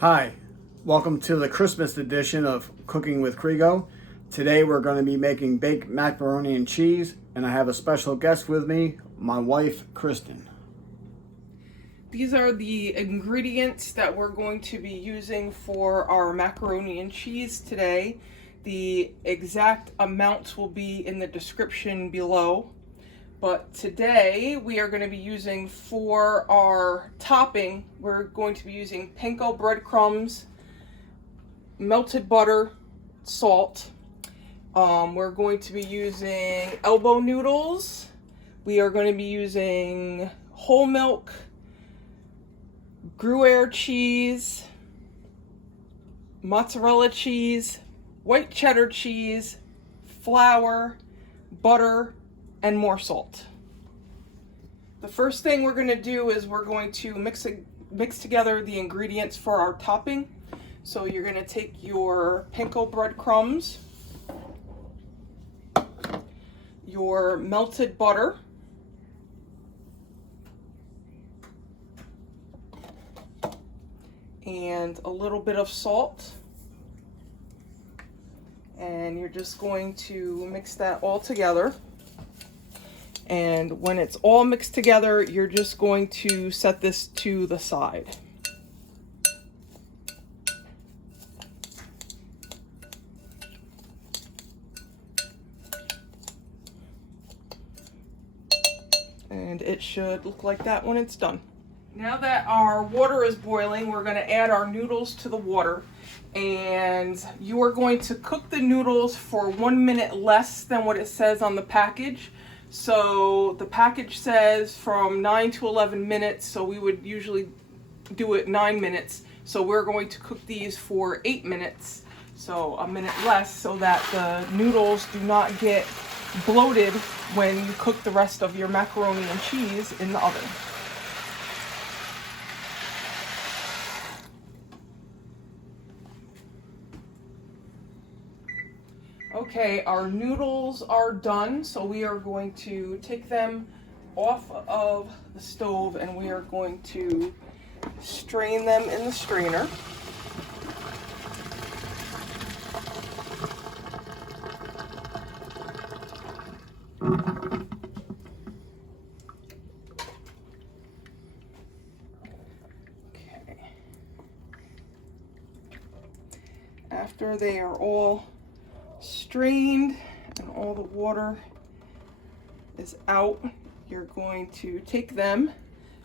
Hi, welcome to the Christmas edition of Cooking with Krigo. Today we're going to be making baked macaroni and cheese, and I have a special guest with me, my wife, Kristen. These are the ingredients that we're going to be using for our macaroni and cheese today. The exact amounts will be in the description below. But today we are going to be using, for our topping, we're going to be using panko breadcrumbs, melted butter, salt. We're going to be using elbow noodles. We are going to be using whole milk, Gruyère cheese, mozzarella cheese, white cheddar cheese, flour, butter, and more salt. The first thing we're going to do is we're going to mix together the ingredients for our topping. So you're going to take your panko breadcrumbs, your melted butter, and a little bit of salt, and you're just going to mix that all together. And when it's all mixed together, you're just going to set this to the side. And it should look like that when it's done. Now that our water is boiling, we're going to add our noodles to the water. And you are going to cook the noodles for 1 minute less than what it says on the package. So the package says from 9 to 11 minutes, so we would usually do it 9 minutes. So we're going to cook these for 8 minutes, so a minute less, so that the noodles do not get bloated when you cook the rest of your macaroni and cheese in the oven. Okay, our noodles are done, so we are going to take them off of the stove and we are going to strain them in the strainer. Okay. After they are all strained and all the water is out, you're going to take them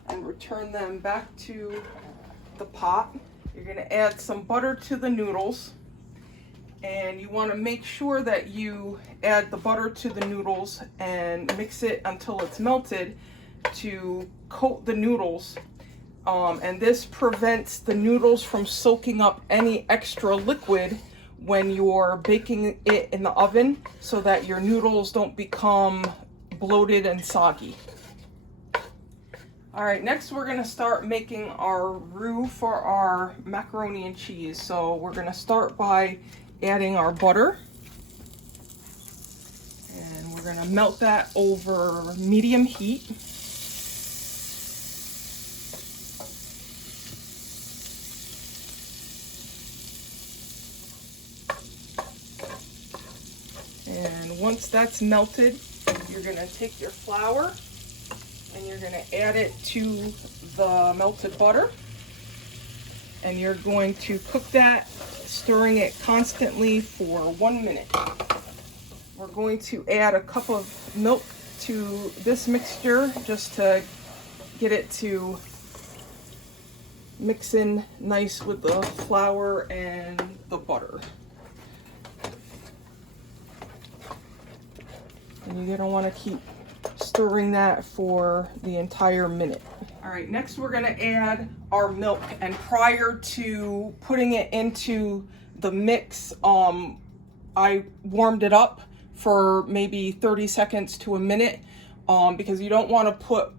and return them back to the pot. You're going to add some butter to the noodles, and you want to make sure that you add the butter to the noodles and mix it until it's melted to coat the noodles. And this prevents the noodles from soaking up any extra liquid when you're baking it in the oven, so that your noodles don't become bloated and soggy. All right, next we're gonna start making our roux for our macaroni and cheese. So we're gonna start by adding our butter, and we're gonna melt that over medium heat. And once that's melted, you're going to take your flour and you're going to add it to the melted butter. And you're going to cook that, stirring it constantly for 1 minute. We're going to add a cup of milk to this mixture just to get it to mix in nice with the flour and the butter. And you're going to want to keep stirring that for the entire minute. All right, next we're going to add our milk. And prior to putting it into the mix, I warmed it up for maybe 30 seconds to a minute, because you don't want to put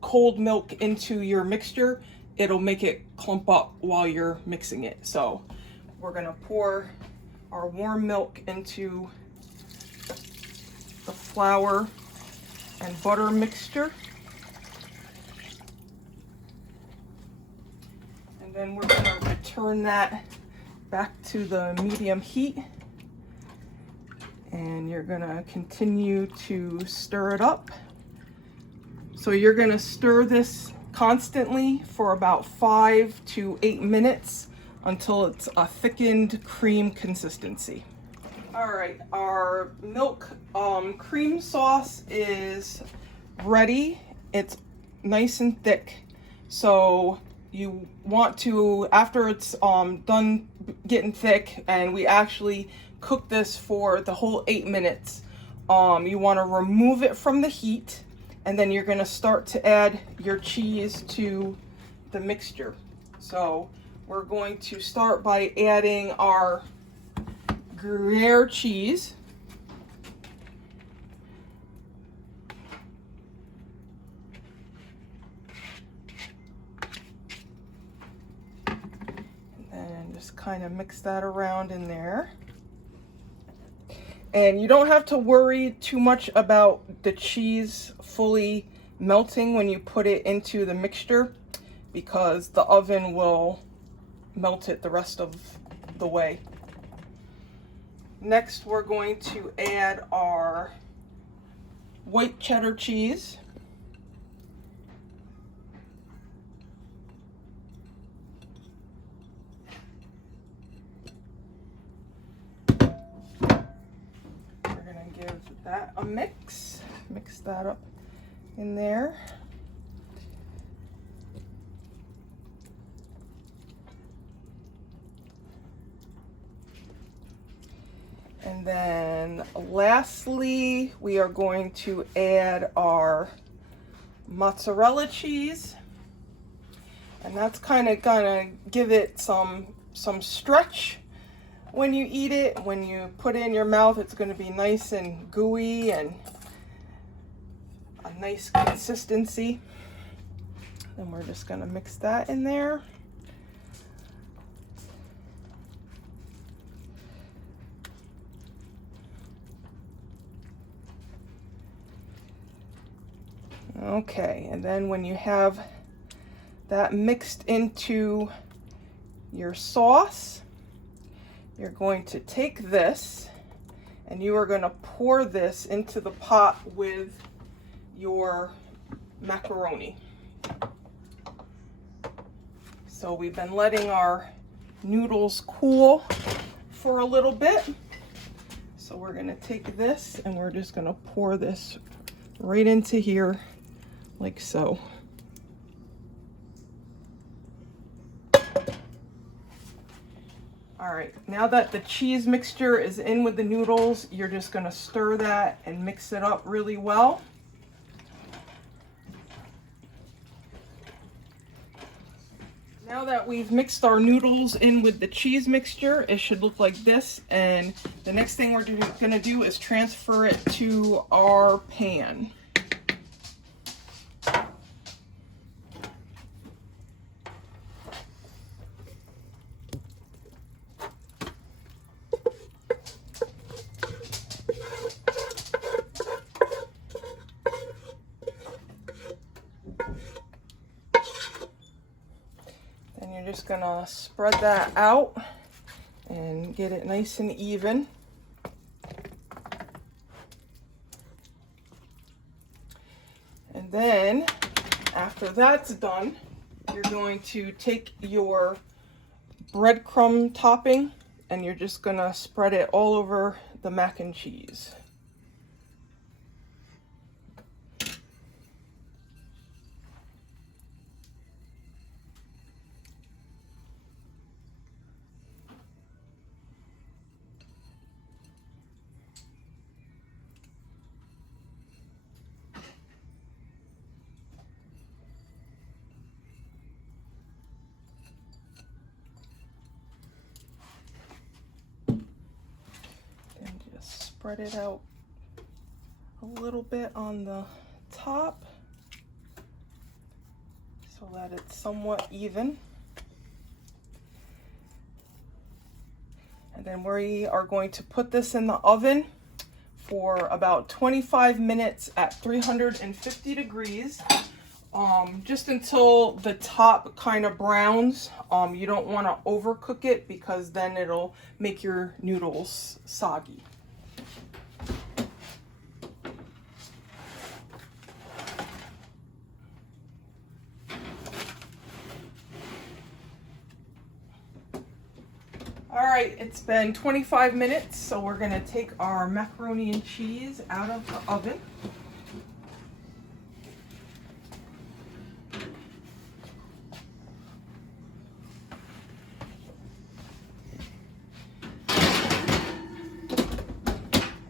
cold milk into your mixture. It'll make it clump up while you're mixing it. So we're going to pour our warm milk into the flour and butter mixture. And then we're going to turn that back to the medium heat. And you're gonna continue to stir it up. So you're gonna stir this constantly for about 5 to 8 minutes until it's a thickened cream consistency. All right, our milk cream sauce is ready. It's nice and thick. So you want to, after it's done getting thick, and we actually cook this for the whole 8 minutes, you want to remove it from the heat, and then you're going to start to add your cheese to the mixture. So we're going to start by adding our Gruyère cheese. And then just kind of mix that around in there. And you don't have to worry too much about the cheese fully melting when you put it into the mixture, because the oven will melt it the rest of the way. Next, we're going to add our white cheddar cheese. We're gonna give that a mix. Mix that up in there. And then lastly, we are going to add our mozzarella cheese. And that's kind of gonna give it some stretch when you eat it. When you put it in your mouth, it's gonna be nice and gooey and a nice consistency. Then we're just gonna mix that in there. Okay, and then when you have that mixed into your sauce, you're going to take this and you are going to pour this into the pot with your macaroni. So we've been letting our noodles cool for a little bit. So we're going to take this and we're just going to pour this right into here, like so. All right, now that the cheese mixture is in with the noodles, you're just gonna stir that and mix it up really well. Now that we've mixed our noodles in with the cheese mixture, it should look like this. And the next thing we're gonna do is transfer it to our pan. You're just gonna spread that out and get it nice and even. And then after that's done, you're going to take your breadcrumb topping and you're just gonna spread it all over the mac and cheese. Spread it out a little bit on the top so that it's somewhat even. And then we are going to put this in the oven for about 25 minutes at 350 degrees just until the top kind of browns. You don't want to overcook it because then it'll make your noodles soggy. All right, it's been 25 minutes, so we're gonna take our macaroni and cheese out of the oven.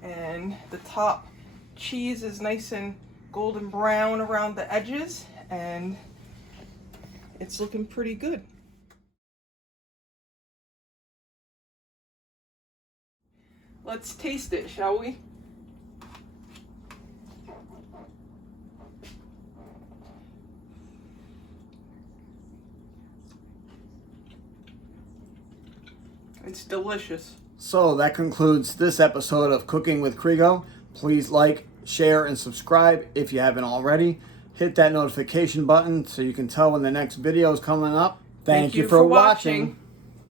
And the top cheese is nice and golden brown around the edges, and it's looking pretty good. Let's taste it, shall we? It's delicious. So that concludes this episode of Cooking with Krigo. Please like, share, and subscribe if you haven't already. Hit that notification button so you can tell when the next video is coming up. Thank you for watching.